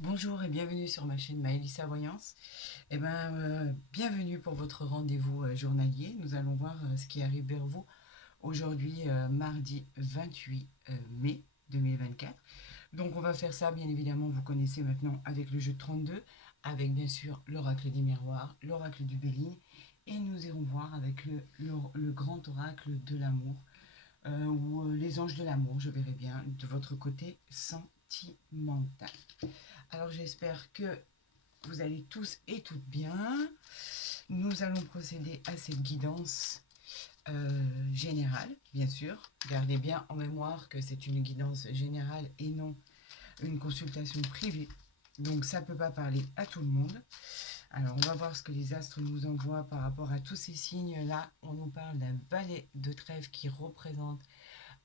Bonjour et bienvenue sur ma chaîne Maëlissa Voyance. Bienvenue pour votre rendez-vous journalier. Nous allons voir ce qui arrive vers vous aujourd'hui, mardi 28 mai 2024. Donc on va faire ça, bien évidemment, vous connaissez maintenant avec le jeu de 32, avec bien sûr l'oracle des miroirs, l'oracle du Béline, et nous irons voir avec le grand oracle de l'amour, ou les anges de l'amour, je verrai bien, de votre côté sentimental. Alors j'espère que vous allez tous et toutes bien. Nous allons procéder à cette guidance générale, bien sûr. Gardez bien en mémoire que c'est une guidance générale et non une consultation privée. Donc ça ne peut pas parler à tout le monde. Alors on va voir ce que les astres nous envoient par rapport à tous ces signes-là. On nous parle d'un valet de trèfle qui représente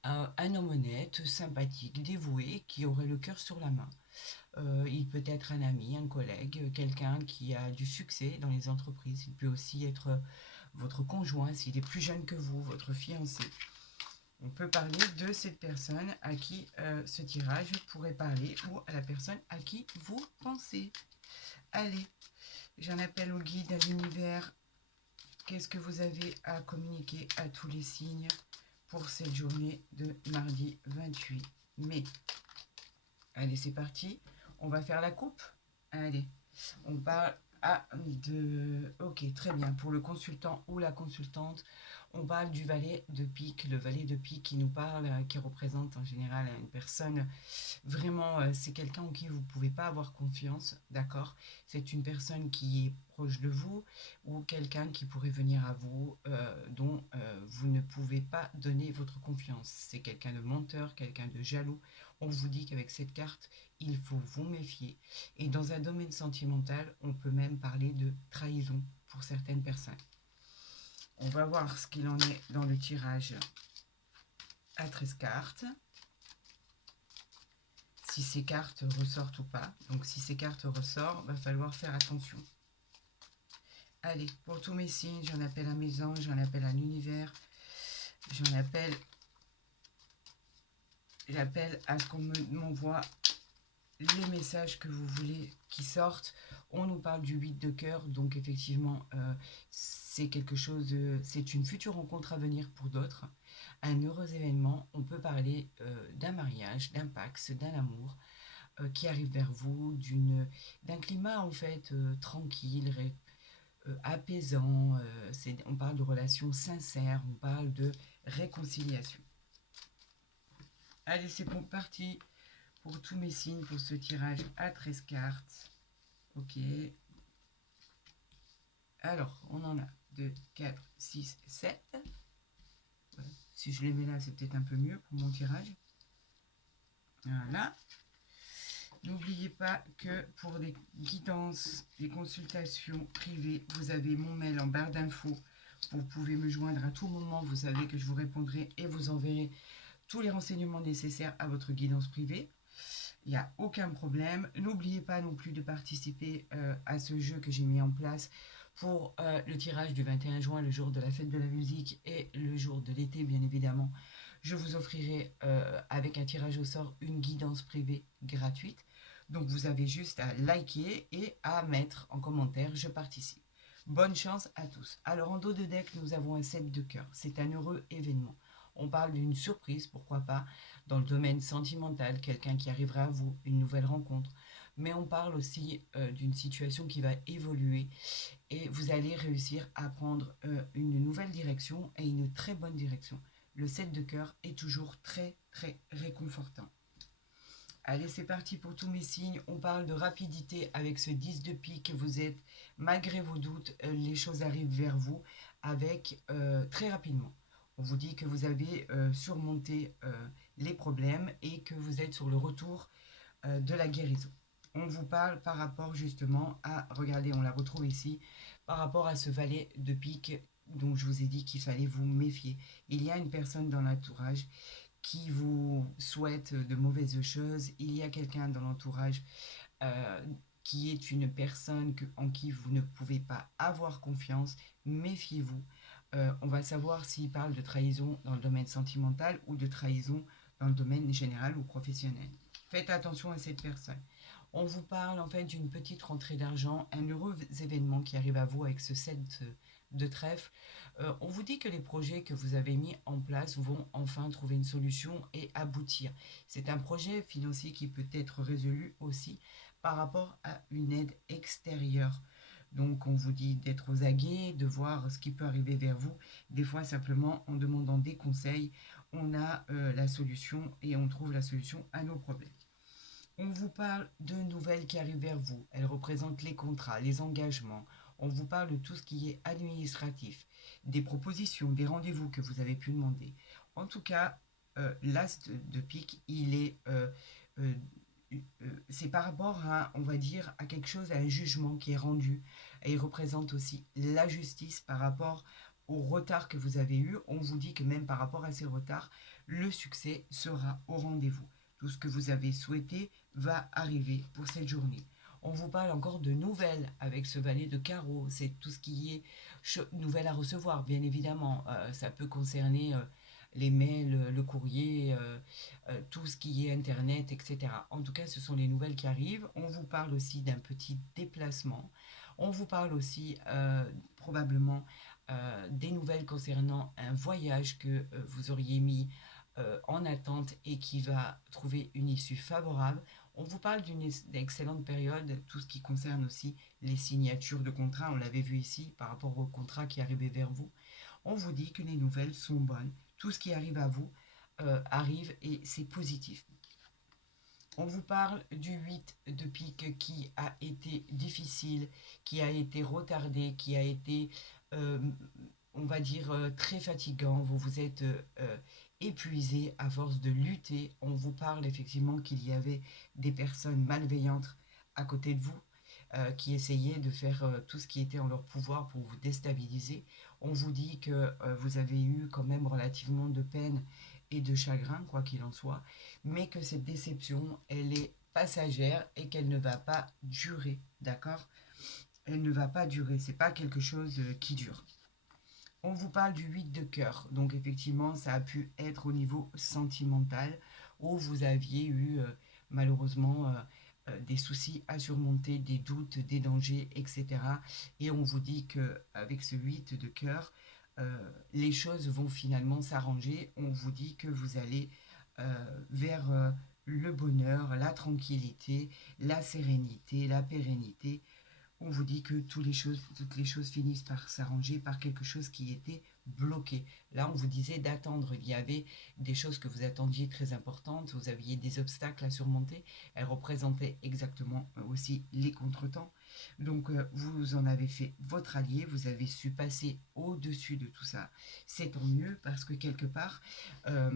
un homme honnête, sympathique, dévoué, qui aurait le cœur sur la main. Il peut être un ami, un collègue, quelqu'un qui a du succès dans les entreprises. Il peut aussi être votre conjoint s'il est plus jeune que vous, votre fiancé. On peut parler de cette personne à qui ce tirage pourrait parler ou à la personne à qui vous pensez. Allez, j'en appelle au guide, à l'univers. Qu'est-ce que vous avez à communiquer à tous les signes pour cette journée de mardi 28 mai? Allez, c'est parti. On va faire la coupe. Allez, on parle de... Ok, très bien. Pour le consultant ou la consultante, on parle du valet de pique. Le valet de pique qui nous parle, qui représente en général une personne vraiment... c'est quelqu'un en qui vous ne pouvez pas avoir confiance, d'accord? C'est une personne qui est proche de vous ou quelqu'un qui pourrait venir à vous dont vous ne pouvez pas donner votre confiance. C'est quelqu'un de menteur, quelqu'un de jaloux. On vous dit qu'avec cette carte, il faut vous méfier. Et dans un domaine sentimental, on peut même parler de trahison pour certaines personnes. On va voir ce qu'il en est dans le tirage à 13 cartes. Si ces cartes ressortent ou pas. Donc si ces cartes ressortent, va falloir faire attention. Allez, pour tous mes signes, j'en appelle à mes anges, j'en appelle à l'univers, j'appelle à ce qu'on m'envoie les messages que vous voulez qui sortent. On nous parle du 8 de cœur, donc effectivement, c'est quelque chose, c'est une future rencontre à venir pour d'autres, un heureux événement. On peut parler d'un mariage, d'un pax, d'un amour qui arrive vers vous, d'un climat en fait tranquille, apaisant. On parle de relations sincères, on parle de réconciliation. Allez, c'est bon, parti pour tous mes signes pour ce tirage à 13 cartes. Ok. Alors, on en a 2, 4, 6, 7. Voilà. Si je les mets là, c'est peut-être un peu mieux pour mon tirage. Voilà. N'oubliez pas que pour des guidances, des consultations privées, vous avez mon mail en barre d'infos. Vous pouvez me joindre à tout moment. Vous savez que je vous répondrai et vous enverrai tous les renseignements nécessaires à votre guidance privée. Il n'y a aucun problème. N'oubliez pas non plus de participer à ce jeu que j'ai mis en place pour le tirage du 21 juin, le jour de la fête de la musique et le jour de l'été, bien évidemment. Je vous offrirai avec un tirage au sort une guidance privée gratuite. Donc vous avez juste à liker et à mettre en commentaire je participe. Bonne chance à tous. Alors en dos de deck, nous avons un 7 de cœur. C'est un heureux événement. On parle d'une surprise, pourquoi pas, dans le domaine sentimental, quelqu'un qui arrivera à vous, une nouvelle rencontre. Mais on parle aussi d'une situation qui va évoluer et vous allez réussir à prendre une nouvelle direction et une très bonne direction. Le 7 de cœur est toujours très très réconfortant. Allez, c'est parti pour tous mes signes. On parle de rapidité avec ce 10 de pique. Vous êtes, malgré vos doutes, les choses arrivent vers vous avec très rapidement. On vous dit que vous avez surmonté les problèmes et que vous êtes sur le retour de la guérison. On vous parle par rapport justement à, regardez, on la retrouve ici, par rapport à ce valet de pique dont je vous ai dit qu'il fallait vous méfier. Il y a une personne dans l'entourage qui vous souhaite de mauvaises choses. Il y a quelqu'un dans l'entourage euh, qui est une personne en qui vous ne pouvez pas avoir confiance. Méfiez-vous. On va savoir s'il parle de trahison dans le domaine sentimental ou de trahison dans le domaine général ou professionnel. Faites attention à cette personne. On vous parle en fait d'une petite rentrée d'argent, un heureux événement qui arrive à vous avec ce 7 de trèfle. On vous dit que les projets que vous avez mis en place vont enfin trouver une solution et aboutir. C'est un projet financier qui peut être résolu aussi par rapport à une aide extérieure. Donc on vous dit d'être aux aguets, de voir ce qui peut arriver vers vous. Des fois simplement en demandant des conseils, on a la solution et on trouve la solution à nos problèmes. On vous parle de nouvelles qui arrivent vers vous. Elles représentent les contrats, les engagements. On vous parle de tout ce qui est administratif, des propositions, des rendez-vous que vous avez pu demander. En tout cas, l'as de pique, il est, euh, c'est par rapport à, on va dire, à quelque chose, à un jugement qui est rendu. Et il représente aussi la justice par rapport au retard que vous avez eu. On vous dit que même par rapport à ces retards, le succès sera au rendez-vous. Tout ce que vous avez souhaité va arriver pour cette journée. On vous parle encore de nouvelles avec ce valet de carreau. C'est tout ce qui est nouvelles à recevoir, bien évidemment. Ça peut concerner les mails, le courrier, tout ce qui est Internet, etc. En tout cas, ce sont les nouvelles qui arrivent. On vous parle aussi d'un petit déplacement. On vous parle aussi probablement des nouvelles concernant un voyage que vous auriez mis en attente et qui va trouver une issue favorable. On vous parle d'une excellente période, tout ce qui concerne aussi les signatures de contrats. On l'avait vu ici par rapport au contrat qui arrivait vers vous. On vous dit que les nouvelles sont bonnes. Tout ce qui arrive à vous arrive et c'est positif. On vous parle du 8 de pique qui a été difficile, qui a été retardé, qui a été, euh, on va dire, très fatigant. Vous vous êtes épuisé à force de lutter. On vous parle effectivement qu'il y avait des personnes malveillantes à côté de vous qui essayaient de faire tout ce qui était en leur pouvoir pour vous déstabiliser. On vous dit que vous avez eu quand même relativement de peine et de chagrin, quoi qu'il en soit, mais que cette déception, elle est passagère et qu'elle ne va pas durer, d'accord? Elle ne va pas durer, c'est pas quelque chose qui dure. On vous parle du 8 de cœur, donc effectivement, ça a pu être au niveau sentimental, où vous aviez eu malheureusement des soucis à surmonter, des doutes, des dangers, etc. Et on vous dit que avec ce 8 de cœur, les choses vont finalement s'arranger. On vous dit que vous allez vers le bonheur, la tranquillité, la sérénité, la pérennité. On vous dit que toutes les choses finissent par s'arranger par quelque chose qui était bloqué. Là, on vous disait d'attendre. Il y avait des choses que vous attendiez très importantes. Vous aviez des obstacles à surmonter. Elles représentaient exactement aussi les contretemps. Donc, vous en avez fait votre allié. Vous avez su passer au-dessus de tout ça. C'est tant mieux parce que quelque part, euh,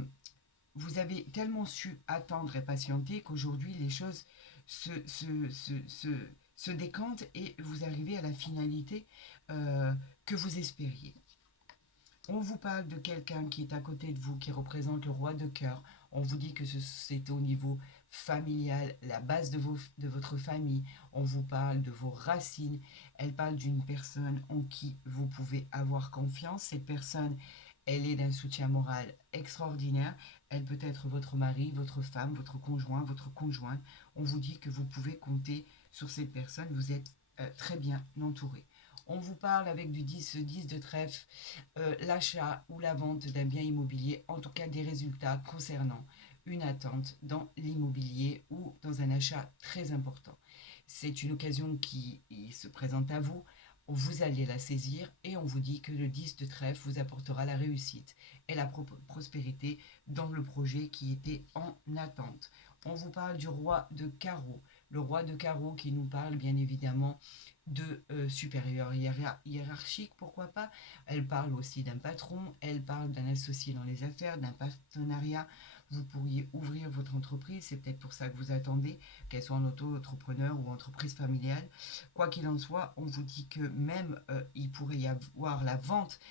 vous avez tellement su attendre et patienter qu'aujourd'hui, les choses se, se, se, se, se décantent et vous arrivez à la finalité que vous espériez. On vous parle de quelqu'un qui est à côté de vous, qui représente le roi de cœur. On vous dit que c'est au niveau familial, la base de votre famille. On vous parle de vos racines. Elle parle d'une personne en qui vous pouvez avoir confiance. Cette personne, elle est d'un soutien moral extraordinaire. Elle peut être votre mari, votre femme, votre conjoint, votre conjointe. On vous dit que vous pouvez compter sur cette personne. Vous êtes très bien entouré. On vous parle avec du 10 de trèfle, l'achat ou la vente d'un bien immobilier, en tout cas des résultats concernant une attente dans l'immobilier ou dans un achat très important. C'est une occasion qui se présente à vous, vous allez la saisir et on vous dit que le 10 de trèfle vous apportera la réussite et la prospérité dans le projet qui était en attente. On vous parle du roi de carreau. Le roi de carreau qui nous parle bien évidemment de supérieur hiérarchique, pourquoi pas. Elle parle aussi d'un patron, elle parle d'un associé dans les affaires, d'un partenariat. Vous pourriez ouvrir votre entreprise, c'est peut-être pour ça que vous attendez, qu'elle soit en auto-entrepreneur ou entreprise familiale. Quoi qu'il en soit, on vous dit que même il pourrait y avoir la vente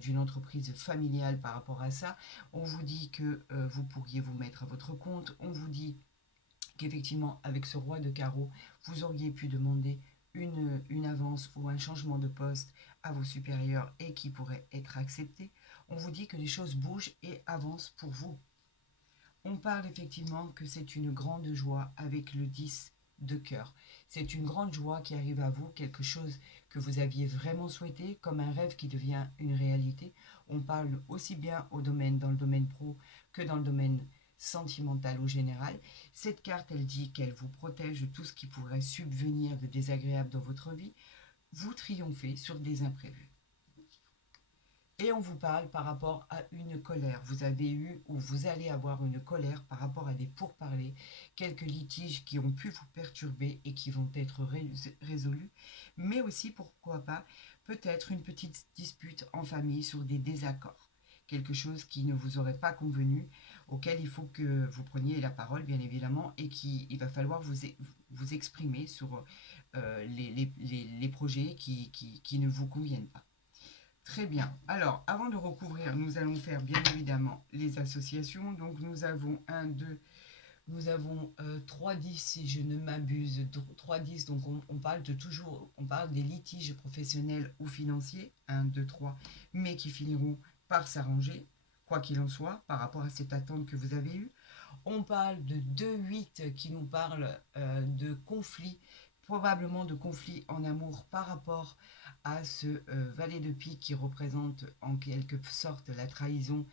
d'une entreprise familiale par rapport à ça. On vous dit que vous pourriez vous mettre à votre compte. On vous dit qu'effectivement, avec ce roi de carreau, vous auriez pu demander une avance ou un changement de poste à vos supérieurs et qui pourrait être accepté. On vous dit que les choses bougent et avancent pour vous. On parle effectivement que c'est une grande joie avec le 10 de cœur. C'est une grande joie qui arrive à vous, quelque chose que vous aviez vraiment souhaité, comme un rêve qui devient une réalité. On parle aussi bien dans le domaine pro que dans le domaine sentimental au général. Cette carte, elle dit qu'elle vous protège de tout ce qui pourrait subvenir de désagréable dans votre vie. Vous triomphez sur des imprévus. Et on vous parle par rapport à une colère. Vous avez eu ou vous allez avoir une colère par rapport à des pourparlers, quelques litiges qui ont pu vous perturber et qui vont être résolus, mais aussi, pourquoi pas, peut-être une petite dispute en famille sur des désaccords. Quelque chose qui ne vous aurait pas convenu, auquel il faut que vous preniez la parole, bien évidemment, et il va falloir vous exprimer sur les projets qui ne vous conviennent pas. Très bien. Alors, avant de recouvrir, nous allons faire bien évidemment les associations. Donc, nous avons 1, 2, nous avons 3, 10 si je ne m'abuse. 3, 10, donc on parle on parle des litiges professionnels ou financiers. 1, 2, 3, mais qui finiront par s'arranger, quoi qu'il en soit, par rapport à cette attente que vous avez eue. On parle de 2, 8 qui nous parle de conflits, probablement de conflits en amour par rapport à ce valet de pique qui représente en quelque sorte la trahison,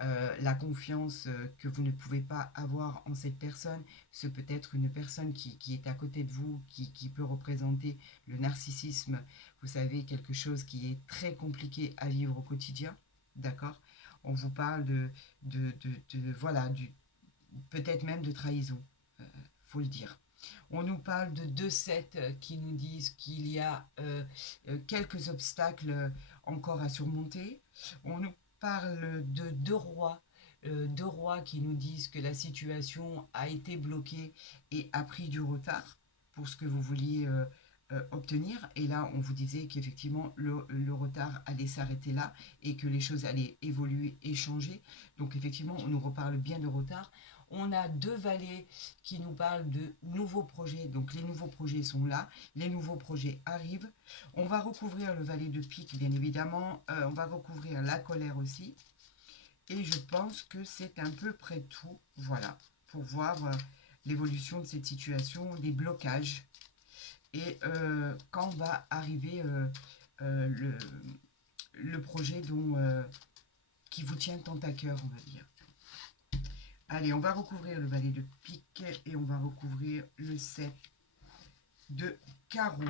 la confiance que vous ne pouvez pas avoir en cette personne. Ce peut être une personne qui est à côté de vous, qui peut représenter le narcissisme. Vous savez, quelque chose qui est très compliqué à vivre au quotidien. D'accord. On vous parle voilà, peut-être même de trahison, faut le dire. On nous parle de 2-7 qui nous disent qu'il y a quelques obstacles encore à surmonter. On nous parle de 2 rois qui nous disent que la situation a été bloquée et a pris du retard pour ce que vous vouliez obtenir. Et là, on vous disait qu'effectivement, le retard allait s'arrêter là et que les choses allaient évoluer et changer. Donc effectivement, on nous reparle bien de retard. On a 2 valets qui nous parlent de nouveaux projets. Donc les nouveaux projets sont là, les nouveaux projets arrivent. On va recouvrir le valet de pique, bien évidemment. On va recouvrir la colère aussi. Et je pense que c'est à peu près tout, voilà, pour voir l'évolution de cette situation, des blocages. Et quand va arriver le projet qui vous tient tant à cœur, on va dire. Allez, on va recouvrir le valet de pique et on va recouvrir le 7 de carreau.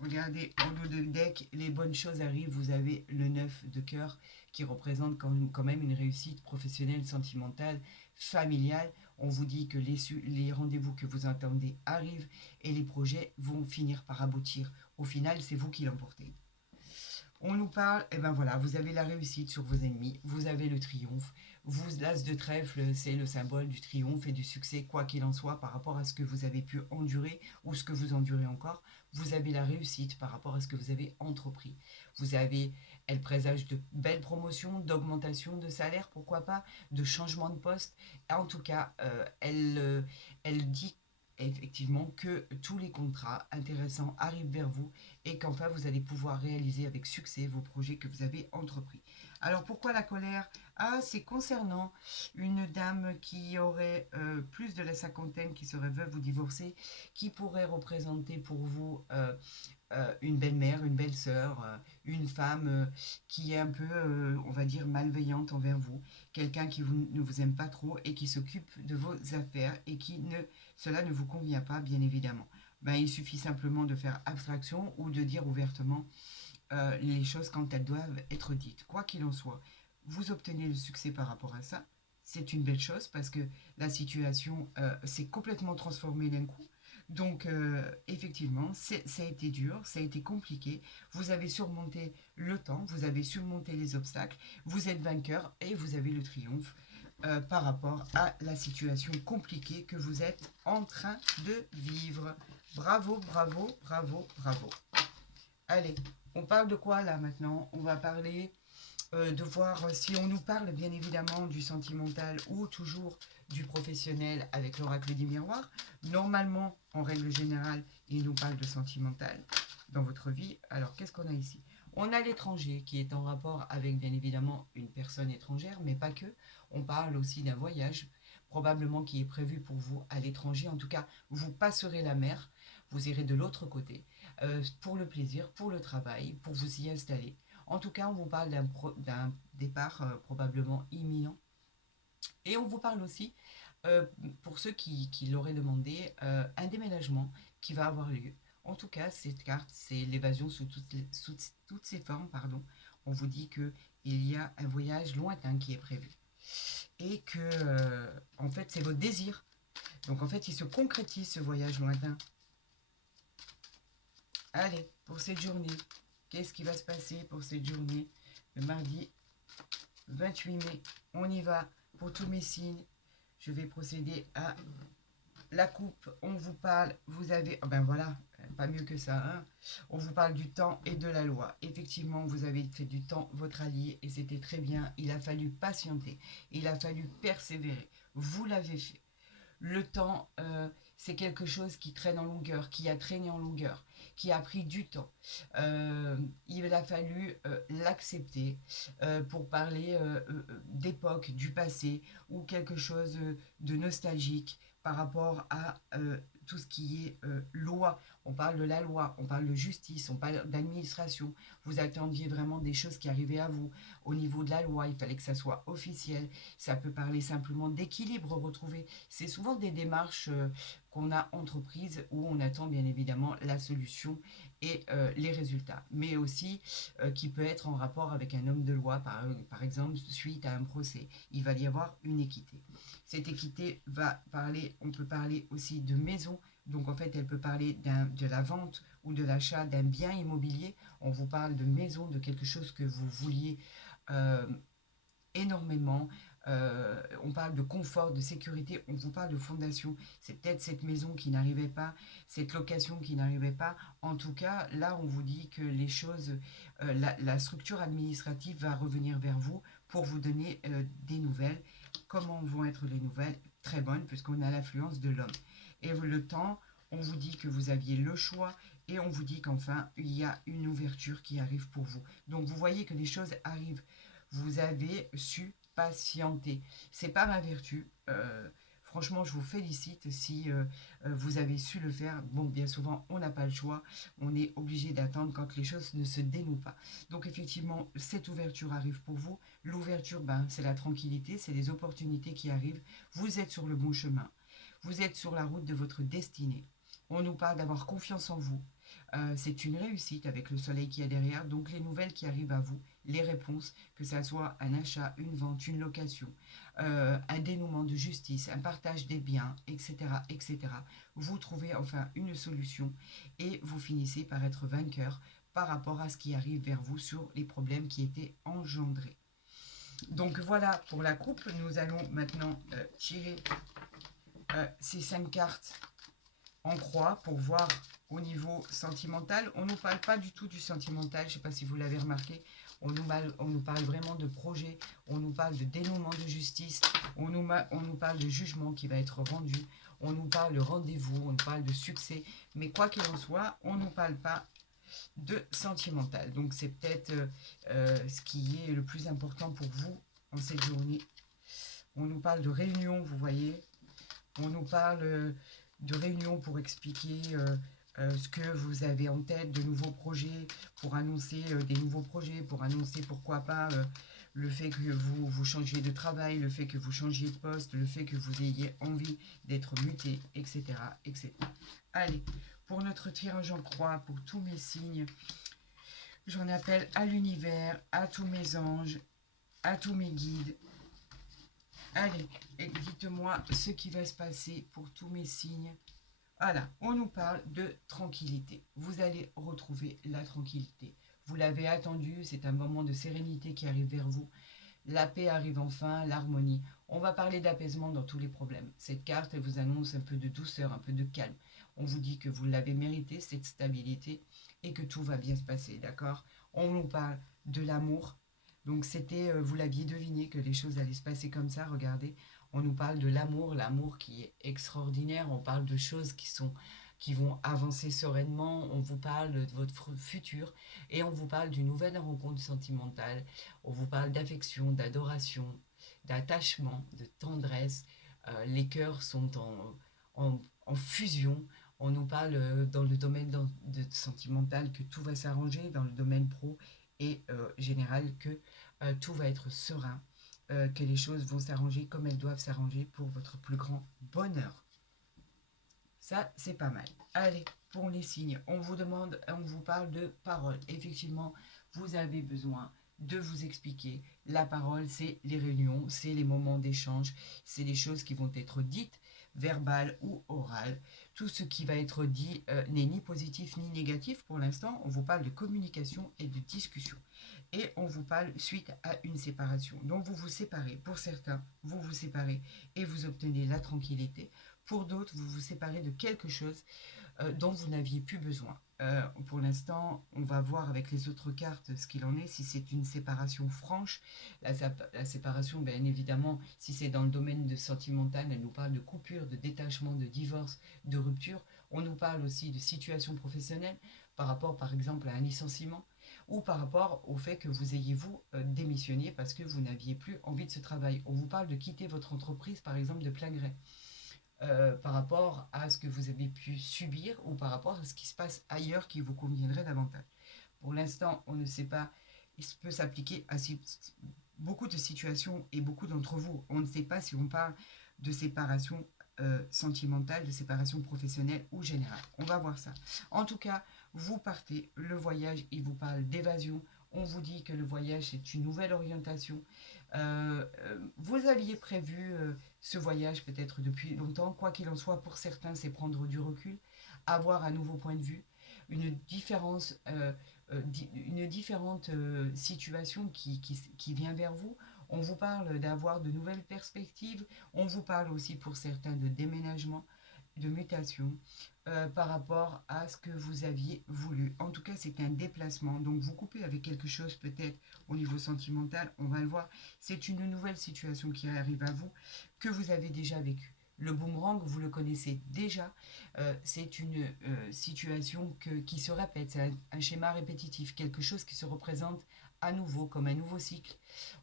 Regardez, en haut de deck, les bonnes choses arrivent. Vous avez le 9 de cœur qui représente quand même une réussite professionnelle, sentimentale, familiale. On vous dit que les rendez-vous que vous attendez arrivent et les projets vont finir par aboutir. Au final, c'est vous qui l'emportez. On nous parle, et ben voilà, vous avez la réussite sur vos ennemis, vous avez le triomphe. Vous, l'as de trèfle, c'est le symbole du triomphe et du succès, quoi qu'il en soit, par rapport à ce que vous avez pu endurer ou ce que vous endurez encore. Vous avez la réussite par rapport à ce que vous avez entrepris. Elle présage de belles promotions, d'augmentation de salaire, pourquoi pas, de changement de poste. En tout cas, elle dit effectivement que tous les contrats intéressants arrivent vers vous et qu'enfin vous allez pouvoir réaliser avec succès vos projets que vous avez entrepris. Alors pourquoi la colère? Ah, c'est concernant une dame qui aurait plus de la cinquantaine, qui serait veuve ou divorcée, qui pourrait représenter pour vous une belle-mère, une belle-sœur, une femme qui est un peu, on va dire, malveillante envers vous, quelqu'un qui ne vous aime pas trop et qui s'occupe de vos affaires et cela ne vous convient pas, bien évidemment. Ben, il suffit simplement de faire abstraction ou de dire ouvertement les choses quand elles doivent être dites. Quoi qu'il en soit, vous obtenez le succès par rapport à ça. C'est une belle chose parce que la situation s'est complètement transformée d'un coup. Donc, effectivement, ça a été dur, ça a été compliqué. Vous avez surmonté le temps, vous avez surmonté les obstacles, vous êtes vainqueur et vous avez le triomphe par rapport à la situation compliquée que vous êtes en train de vivre. Bravo, bravo, bravo, bravo. Allez, on parle de quoi là maintenant? On va parler de voir si on nous parle bien évidemment du sentimental ou toujours du professionnel avec l'oracle du miroir. Normalement, en règle générale, il nous parle de sentimental dans votre vie. Alors, qu'est-ce qu'on a ici? On a l'étranger qui est en rapport avec bien évidemment une personne étrangère, mais pas que. On parle aussi d'un voyage, probablement qui est prévu pour vous à l'étranger. En tout cas, vous passerez la mer, vous irez de l'autre côté, pour le plaisir, pour le travail, pour vous y installer. En tout cas, on vous parle d'un départ probablement imminent. Et on vous parle aussi, euh, pour ceux qui l'auraient demandé, un déménagement qui va avoir lieu. En tout cas, cette carte, c'est l'évasion sous toutes ses formes. Pardon. On vous dit qu'il y a un voyage lointain qui est prévu. Et que, en fait, c'est votre désir. Donc, en fait, il se concrétise ce voyage lointain. Allez, pour cette journée, qu'est-ce qui va se passer pour cette journée? Le mardi 28 mai, on y va pour tous mes signes. Je vais procéder à la coupe. On vous parle, vous avez, oh ben voilà, pas mieux que ça, hein. On vous parle du temps et de la loi. Effectivement, vous avez fait du temps votre allié et c'était très bien. Il a fallu patienter, il a fallu persévérer. Vous l'avez fait. Le temps, c'est quelque chose qui traîne en longueur, qui a traîné en longueur, qui a pris du temps. Il a fallu l'accepter pour parler d'époque, du passé, ou quelque chose de nostalgique par rapport à tout ce qui est loi. On parle de la loi, on parle de justice, on parle d'administration. Vous attendiez vraiment des choses qui arrivaient à vous. Au niveau de la loi, il fallait que ça soit officiel. Ça peut parler simplement d'équilibre retrouvé. C'est souvent des démarches qu'on a entreprises où on attend bien évidemment la solution et les résultats. Mais aussi qui peut être en rapport avec un homme de loi, par exemple, suite à un procès. Il va y avoir une équité. Cette équité va parler, on peut parler aussi de maison. Donc en fait, elle peut parler de la vente ou de l'achat d'un bien immobilier. On vous parle de maison, de quelque chose que vous vouliez euh, énormément. On parle de confort, de sécurité, on vous parle de fondation. C'est peut-être cette maison qui n'arrivait pas, cette location qui n'arrivait pas. En tout cas, là, on vous dit que les choses, la structure administrative va revenir vers vous pour vous donner des nouvelles. Comment vont être les nouvelles? Très bonnes, puisqu'on a l'influence de l'homme. Et le temps, on vous dit que vous aviez le choix et on vous dit qu'enfin, il y a une ouverture qui arrive pour vous. Donc, vous voyez que les choses arrivent. Vous avez su patienter. C'est pas ma vertu. Franchement, je vous félicite si vous avez su le faire. Bon, bien souvent, on n'a pas le choix. On est obligé d'attendre quand les choses ne se dénouent pas. Donc, effectivement, cette ouverture arrive pour vous. L'ouverture, ben, c'est la tranquillité, c'est les opportunités qui arrivent. Vous êtes sur le bon chemin. Vous êtes sur la route de votre destinée. On nous parle d'avoir confiance en vous. C'est une réussite avec le soleil qui est derrière. Donc les nouvelles qui arrivent à vous, les réponses, que ce soit un achat, une vente, une location, un dénouement de justice, un partage des biens, etc., etc. Vous trouvez enfin une solution et vous finissez par être vainqueur par rapport à ce qui arrive vers vous sur les problèmes qui étaient engendrés. Donc voilà pour la coupe. Nous allons maintenant tirer ces 5 cartes en croix pour voir au niveau sentimental. On ne nous parle pas du tout du sentimental, je ne sais pas si vous l'avez remarqué. On nous parle vraiment de projet, on nous parle de dénouement de justice, on nous parle de jugement qui va être rendu, on nous parle de rendez-vous, on nous parle de succès. Mais quoi qu'il en soit, on ne nous parle pas de sentimental. Donc c'est peut-être ce qui est le plus important pour vous en cette journée. On nous parle de réunion, vous voyez. On nous parle de réunion pour expliquer ce que vous avez en tête, de nouveaux projets, pour annoncer des nouveaux projets, pour annoncer pourquoi pas le fait que vous changiez de travail, le fait que vous changiez de poste, le fait que vous ayez envie d'être muté, etc., etc. Allez, pour notre tirage en croix, pour tous mes signes, j'en appelle à l'univers, à tous mes anges, à tous mes guides. Allez, et dites-moi ce qui va se passer pour tous mes signes. Voilà, on nous parle de tranquillité. Vous allez retrouver la tranquillité. Vous l'avez attendu, c'est un moment de sérénité qui arrive vers vous. La paix arrive enfin, l'harmonie. On va parler d'apaisement dans tous les problèmes. Cette carte, elle vous annonce un peu de douceur, un peu de calme. On vous dit que vous l'avez mérité, cette stabilité, et que tout va bien se passer, d'accord? On nous parle de l'amour. Donc c'était, vous l'aviez deviné que les choses allaient se passer comme ça, regardez. On nous parle de l'amour, l'amour qui est extraordinaire. On parle de choses qui vont avancer sereinement. On vous parle de votre futur et on vous parle d'une nouvelle rencontre sentimentale. On vous parle d'affection, d'adoration, d'attachement, de tendresse. les cœurs sont en fusion. On nous parle dans le domaine sentimental que tout va s'arranger, dans le domaine pro et général que tout va être serein, que les choses vont s'arranger comme elles doivent s'arranger pour votre plus grand bonheur. Ça, c'est pas mal. Allez, pour les signes, on vous parle de parole. Effectivement, vous avez besoin de vous expliquer. La parole, c'est les réunions, c'est les moments d'échange, c'est les choses qui vont être dites, verbales ou orales. Tout ce qui va être dit n'est ni positif ni négatif pour l'instant. On vous parle de communication et de discussion. Et on vous parle suite à une séparation. Donc vous vous séparez. Pour certains, vous vous séparez et vous obtenez la tranquillité. Pour d'autres, vous vous séparez de quelque chose dont vous n'aviez plus besoin. Pour l'instant, on va voir avec les autres cartes ce qu'il en est. Si c'est une séparation franche, la séparation, bien évidemment, si c'est dans le domaine de sentimental, elle nous parle de coupure, de détachement, de divorce, de rupture. On nous parle aussi de situation professionnelle par rapport, par exemple, à un licenciement ou par rapport au fait que vous ayez vous démissionné parce que vous n'aviez plus envie de ce travail. On vous parle de quitter votre entreprise, par exemple, de plein gré. Par rapport à ce que vous avez pu subir ou par rapport à ce qui se passe ailleurs qui vous conviendrait davantage. Pour l'instant, on ne sait pas, il peut s'appliquer à beaucoup de situations et beaucoup d'entre vous. On ne sait pas si on parle de séparation sentimentale, de séparation professionnelle ou générale. On va voir ça. En tout cas, vous partez, le voyage, il vous parle d'évasion. On vous dit que le voyage, c'est une nouvelle orientation. Vous aviez prévu ce voyage peut-être depuis longtemps. Quoi qu'il en soit, pour certains, c'est prendre du recul, avoir un nouveau point de vue, une différence, une différente situation qui vient vers vous. On vous parle d'avoir de nouvelles perspectives. On vous parle aussi pour certains de déménagement, de mutation par rapport à ce que vous aviez voulu. En tout cas, c'est un déplacement. Donc, vous coupez avec quelque chose peut-être au niveau sentimental. On va le voir. C'est une nouvelle situation qui arrive à vous que vous avez déjà vécue. Le boomerang, vous le connaissez déjà. C'est une situation qui se répète. C'est un schéma répétitif. Quelque chose qui se représente à nouveau, comme un nouveau cycle.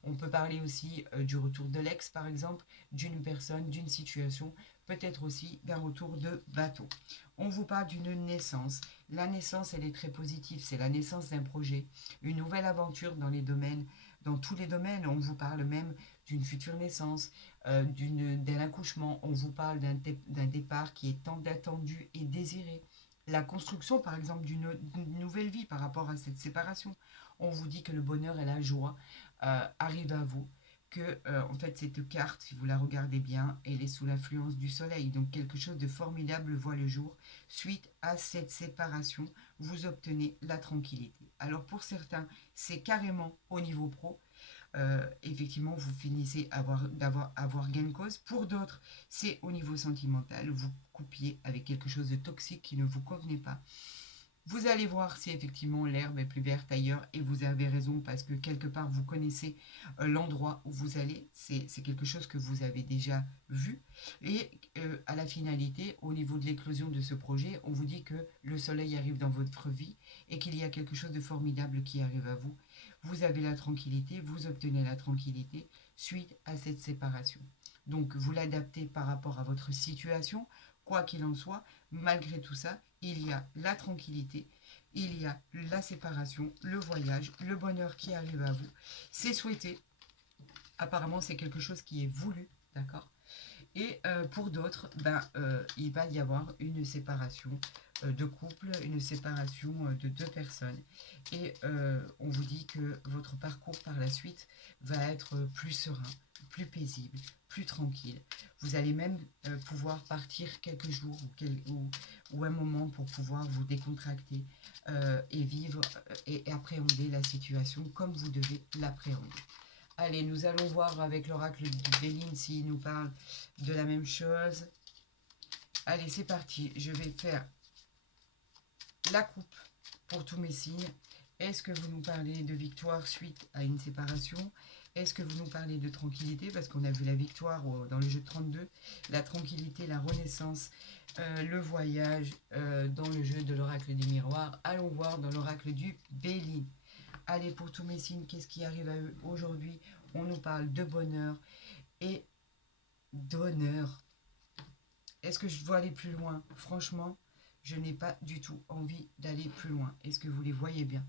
On peut parler aussi du retour de l'ex, par exemple, d'une personne, d'une situation, peut-être aussi d'un retour de bateau. On vous parle d'une naissance. La naissance, elle est très positive. C'est la naissance d'un projet, une nouvelle aventure dans les domaines, dans tous les domaines. On vous parle même d'une future naissance, d'un accouchement. On vous parle d'un départ qui est tant attendu et désiré. La construction, par exemple, d'une nouvelle vie par rapport à cette séparation. On vous dit que le bonheur et la joie arrivent à vous, que en fait cette carte, si vous la regardez bien, elle est sous l'influence du soleil. Donc quelque chose de formidable voit le jour. Suite à cette séparation, vous obtenez la tranquillité. Alors pour certains, c'est carrément au niveau pro. Effectivement, vous finissez avoir gain de cause. Pour d'autres, c'est au niveau sentimental. Vous coupiez avec quelque chose de toxique qui ne vous convenait pas. Vous allez voir si effectivement l'herbe est plus verte ailleurs et vous avez raison parce que quelque part vous connaissez l'endroit où vous allez. C'est quelque chose que vous avez déjà vu. Et à la finalité, au niveau de l'éclosion de ce projet, on vous dit que le soleil arrive dans votre vie et qu'il y a quelque chose de formidable qui arrive à vous. Vous avez la tranquillité, vous obtenez la tranquillité suite à cette séparation. Donc vous l'adaptez par rapport à votre situation. Quoi qu'il en soit, malgré tout ça, il y a la tranquillité, il y a la séparation, le voyage, le bonheur qui arrive à vous. C'est souhaité. Apparemment, c'est quelque chose qui est voulu, d'accord. Et pour d'autres, il va y avoir une séparation de couple, une séparation de deux personnes. Et on vous dit que votre parcours par la suite va être plus serein, plus paisible, plus tranquille. Vous allez même pouvoir partir quelques jours ou un moment pour pouvoir vous décontracter et vivre et appréhender la situation comme vous devez l'appréhender. Allez, nous allons voir avec l'oracle de Béline s'il nous parle de la même chose. Allez, c'est parti. Je vais faire la coupe pour tous mes signes. Est-ce que vous nous parlez de victoire suite à une séparation? Est-ce que vous nous parlez de tranquillité? Parce qu'on a vu la victoire dans le jeu de 32, la tranquillité, la renaissance, le voyage dans le jeu de l'oracle des miroirs. Allons voir dans l'oracle du Béline. Allez, pour tous mes signes, qu'est-ce qui arrive à eux aujourd'hui? On nous parle de bonheur et d'honneur. Est-ce que je dois aller plus loin? Franchement, je n'ai pas du tout envie d'aller plus loin. Est-ce que vous les voyez bien?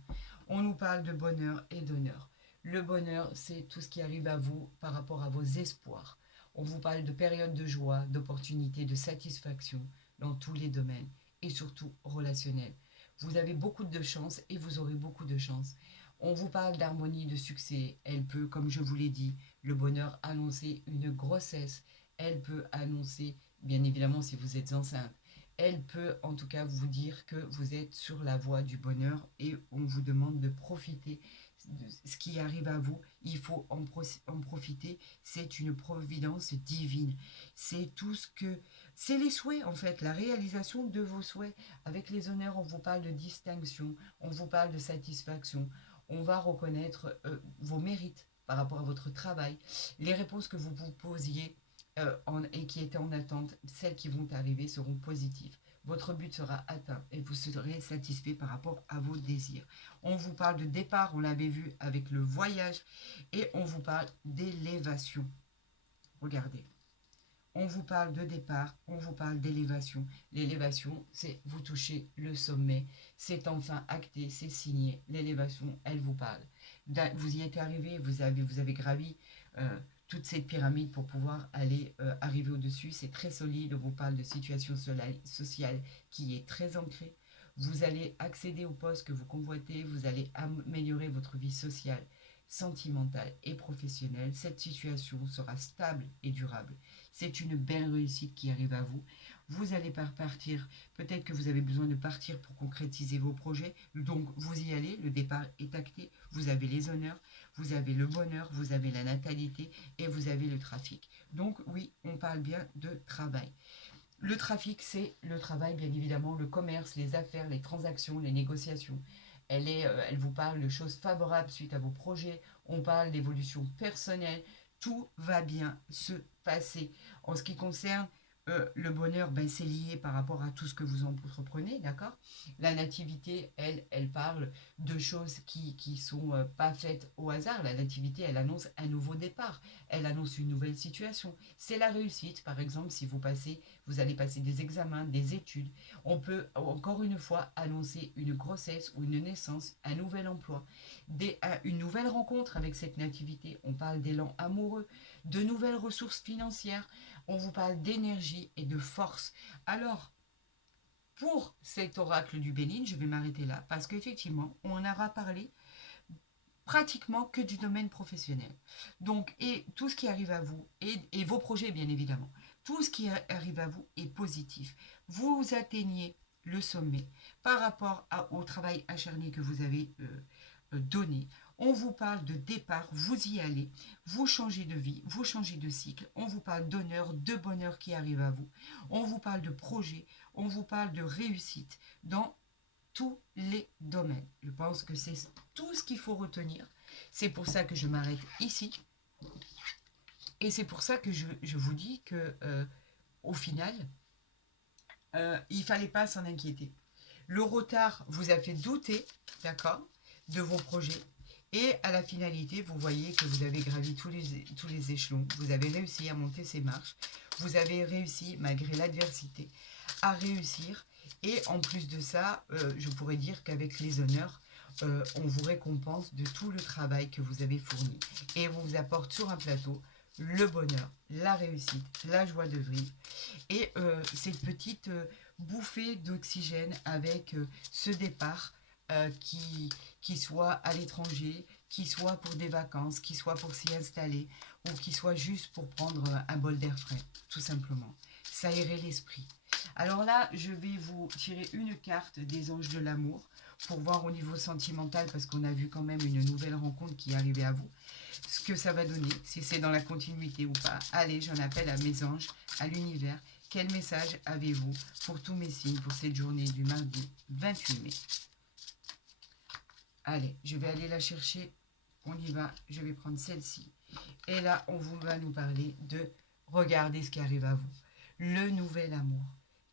On nous parle de bonheur et d'honneur. Le bonheur, c'est tout ce qui arrive à vous par rapport à vos espoirs. On vous parle de périodes de joie, d'opportunités, de satisfaction dans tous les domaines et surtout relationnels. Vous avez beaucoup de chance et vous aurez beaucoup de chance. On vous parle d'harmonie, de succès. Elle peut, comme je vous l'ai dit, le bonheur annoncer une grossesse. Elle peut annoncer, bien évidemment, si vous êtes enceinte, elle peut en tout cas vous dire que vous êtes sur la voie du bonheur et on vous demande de profiter de ce qui arrive à vous. Il faut en profiter. C'est une providence divine. C'est tout ce que... C'est les souhaits en fait, la réalisation de vos souhaits. Avec les honneurs, on vous parle de distinction, on vous parle de satisfaction. On va reconnaître vos mérites par rapport à votre travail, les réponses que vous vous posiez et qui étaient en attente, celles qui vont arriver seront positives. Votre but sera atteint et vous serez satisfait par rapport à vos désirs. On vous parle de départ, on l'avait vu avec le voyage, et on vous parle d'élévation. Regardez. On vous parle de départ, on vous parle d'élévation. L'élévation, c'est vous toucher le sommet. C'est enfin acté, c'est signé. L'élévation, elle vous parle. Vous y êtes arrivé, vous avez gravi toute cette pyramide pour pouvoir aller arriver au-dessus. C'est très solide, on vous parle de situation sociale qui est très ancrée. Vous allez accéder au poste que vous convoitez, vous allez améliorer votre vie sociale, sentimentale et professionnelle. Cette situation sera stable et durable. C'est une belle réussite qui arrive à vous. Vous allez partir, peut-être que vous avez besoin de partir pour concrétiser vos projets, donc vous y allez, le départ est acté, vous avez les honneurs, vous avez le bonheur, vous avez la natalité et vous avez le trafic. Donc oui, on parle bien de travail. Le trafic, c'est le travail, bien évidemment, le commerce, les affaires, les transactions, les négociations. Elle vous parle de choses favorables suite à vos projets. On parle d'évolution personnelle. Tout va bien se passer. En ce qui concerne le bonheur, ben, c'est lié par rapport à tout ce que vous entreprenez, d'accord? La nativité, elle parle de choses qui sont pas faites au hasard. La nativité, elle annonce un nouveau départ. Elle annonce une nouvelle situation. C'est la réussite, par exemple, si vous allez passer des examens, des études. On peut encore une fois annoncer une grossesse ou une naissance, un nouvel emploi, une nouvelle rencontre avec cette nativité. On parle d'élan amoureux, de nouvelles ressources financières. On vous parle d'énergie et de force. Alors, pour cet oracle du Bénin, je vais m'arrêter là parce qu'effectivement, on aura parlé pratiquement que du domaine professionnel. Donc, et tout ce qui arrive à vous, et vos projets bien évidemment, tout ce qui arrive à vous est positif. Vous atteignez le sommet par rapport au travail acharné que vous avez donné. On vous parle de départ, vous y allez, vous changez de vie, vous changez de cycle, on vous parle d'honneur, de bonheur qui arrive à vous, on vous parle de projet, on vous parle de réussite dans tous les domaines. Je pense que c'est tout ce qu'il faut retenir. C'est pour ça que je m'arrête ici. Et c'est pour ça que je vous dis que au final, il ne fallait pas s'en inquiéter. Le retard vous a fait douter, d'accord, de vos projets. Et à la finalité, vous voyez que vous avez gravi tous les échelons. Vous avez réussi à monter ces marches. Vous avez réussi, malgré l'adversité, à réussir. Et en plus de ça, je pourrais dire qu'avec les honneurs, on vous récompense de tout le travail que vous avez fourni. Et on vous apporte sur un plateau le bonheur, la réussite, la joie de vivre. Et cette petite bouffée d'oxygène avec ce départ qui soit à l'étranger, qui soit pour des vacances, qui soit pour s'y installer, ou qui soit juste pour prendre un bol d'air frais, tout simplement. S'aérer l'esprit. Alors là, je vais vous tirer une carte des anges de l'amour pour voir au niveau sentimental, parce qu'on a vu quand même une nouvelle rencontre qui est arrivée à vous, ce que ça va donner, si c'est dans la continuité ou pas. Allez, j'en appelle à mes anges, à l'univers. Quel message avez-vous pour tous mes signes pour cette journée du mardi 28 mai? Allez, je vais aller la chercher. On y va. Je vais prendre celle-ci. Et là, va nous parler de regardez ce qui arrive à vous. Le nouvel amour.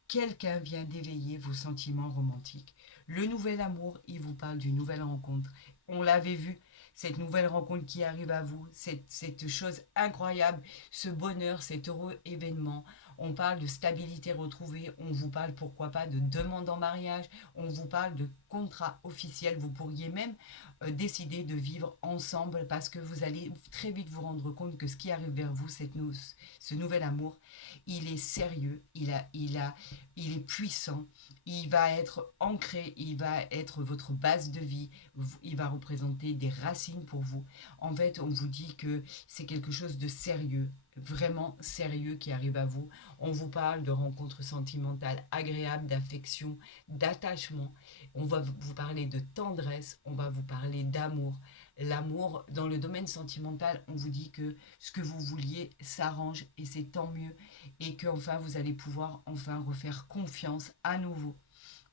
Quelqu'un vient d'éveiller vos sentiments romantiques. Le nouvel amour, il vous parle d'une nouvelle rencontre. On l'avait vu, cette nouvelle rencontre qui arrive à vous, cette chose incroyable, ce bonheur, cet heureux événement. On parle de stabilité retrouvée, on vous parle pourquoi pas de demande en mariage, on vous parle de contrat officiel. Vous pourriez même décider de vivre ensemble parce que vous allez très vite vous rendre compte que ce qui arrive vers vous, ce nouvel amour, il est sérieux, il est puissant, il va être ancré, il va être votre base de vie, il va représenter des racines pour vous. En fait, on vous dit que c'est quelque chose de sérieux, vraiment sérieux qui arrive à vous. On vous parle de rencontres sentimentales agréables, d'affection, d'attachement. On va vous parler de tendresse, on va vous parler d'amour. L'amour, dans le domaine sentimental, on vous dit que ce que vous vouliez s'arrange et c'est tant mieux et que enfin vous allez pouvoir enfin refaire confiance à nouveau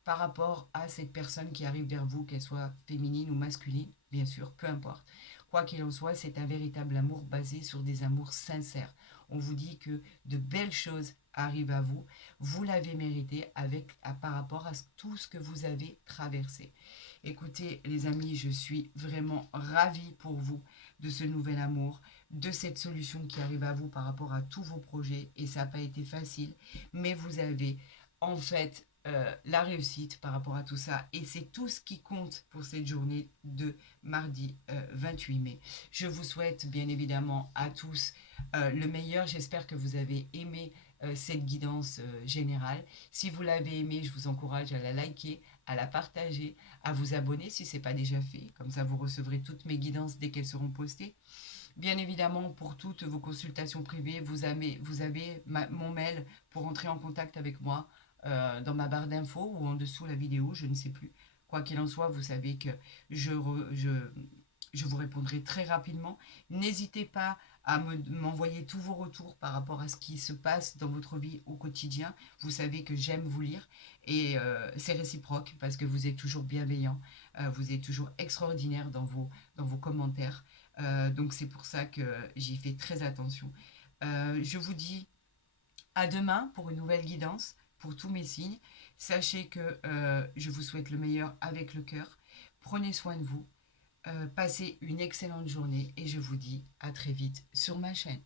par rapport à cette personne qui arrive vers vous, qu'elle soit féminine ou masculine, bien sûr, peu importe. Quoi qu'il en soit, c'est un véritable amour basé sur des amours sincères. On vous dit que de belles choses arrivent à vous, vous l'avez mérité par rapport à tout ce que vous avez traversé. Écoutez les amis, je suis vraiment ravie pour vous de ce nouvel amour, de cette solution qui arrive à vous par rapport à tous vos projets et ça n'a pas été facile, mais vous avez en fait la réussite par rapport à tout ça. Et c'est tout ce qui compte pour cette journée de mardi 28 mai. Je vous souhaite bien évidemment à tous le meilleur. J'espère que vous avez aimé cette guidance générale. Si vous l'avez aimé, je vous encourage à la liker, à la partager, à vous abonner si ce n'est pas déjà fait. Comme ça, vous recevrez toutes mes guidances dès qu'elles seront postées. Bien évidemment, pour toutes vos consultations privées, vous avez mon mail pour entrer en contact avec moi dans ma barre d'infos ou en dessous la vidéo, je ne sais plus. Quoi qu'il en soit, vous savez que je vous répondrai très rapidement. N'hésitez pas à m'envoyer tous vos retours par rapport à ce qui se passe dans votre vie au quotidien. Vous savez que j'aime vous lire et c'est réciproque parce que vous êtes toujours bienveillant, vous êtes toujours extraordinaire dans vos commentaires. Donc c'est pour ça que j'y fais très attention. Je vous dis à demain pour une nouvelle guidance pour tous mes signes. Sachez que je vous souhaite le meilleur avec le cœur. Prenez soin de vous. Passez une excellente journée et je vous dis à très vite sur ma chaîne.